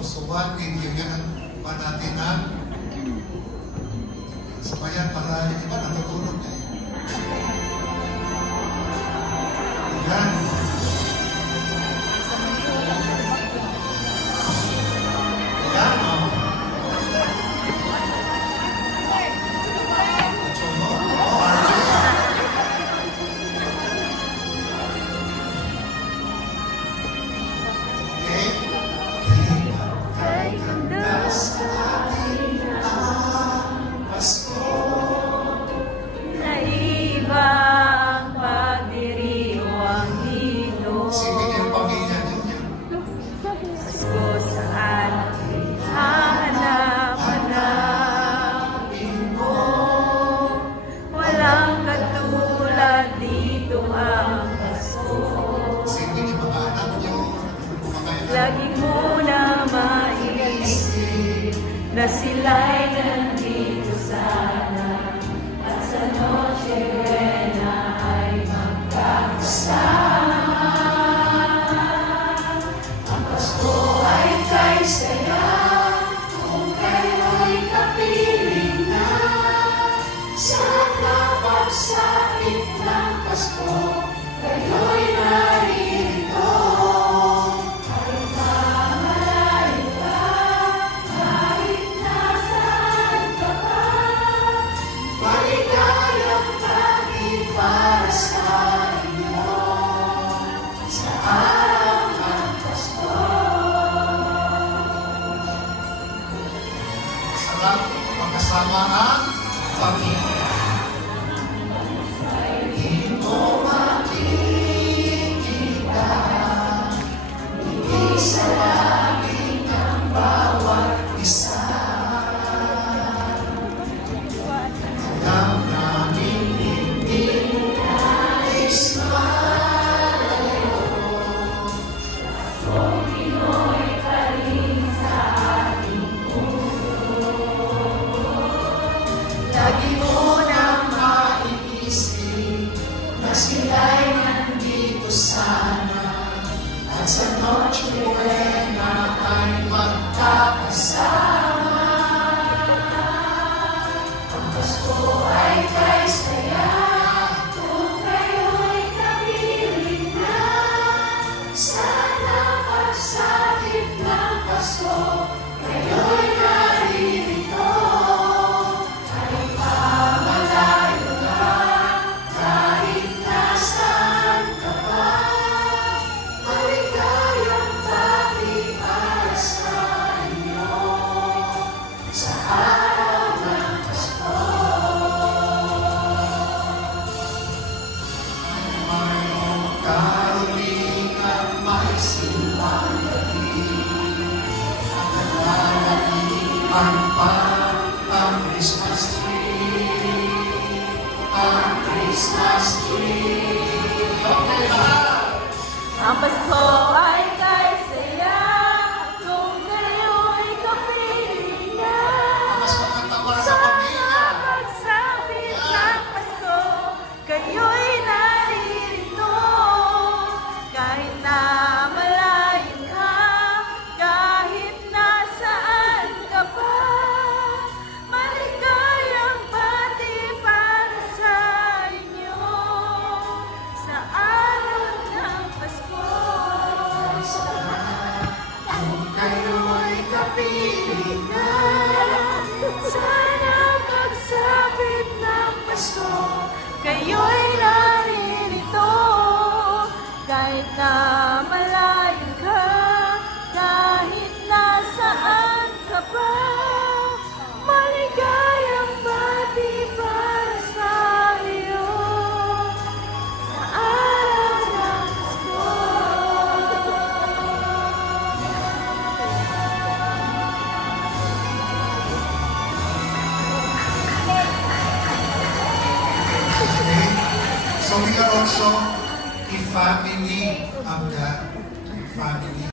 So one video, yun ang pa natin na sabayan para yung iba natutulog niya. Yan. Yan, o. Lagi mo na maiisip na sila'y nandito sana at sa Noche Buena ay magkakasama. Ang Pasko ay kay saya kung kayo'y kapiling na sa napagsapit ng Pasko, kayo'y naririto. Magkasama ang pamilya. Hindi mo makikita, hindi sa langit ng bawat isa. Alam namin hindi nais malayo. Kung Pinoy ka rin sa ating lagi mo nang maiisip na sila'y nandito sana at sa Noche Buena ay magkakasama. Ang Pasko ay kay saya kung kayo'y kapiling na sana pagsakit ng Pasko, kayo'y naririto. Ang Christmas tree, ang Christmas tree. Okay ba? Ang Pasko ay kay saya kung kayo'y kapiling na sa pagsapit ng Pasko, kayo'y naririto. Kahit na malayo ka, kahit nasaan ka pa, maligayang pati para sa inyo sa araw ng Pasko. Kung kayo'y kapiling na sana pagsapit ng Pasko, kayo'y naririto. Kahit na malayo ka, kahit nasaan ka pa, maligayang bati para sa iyo sa araw ng Pasko. Okay. So we are also a family of God. A family.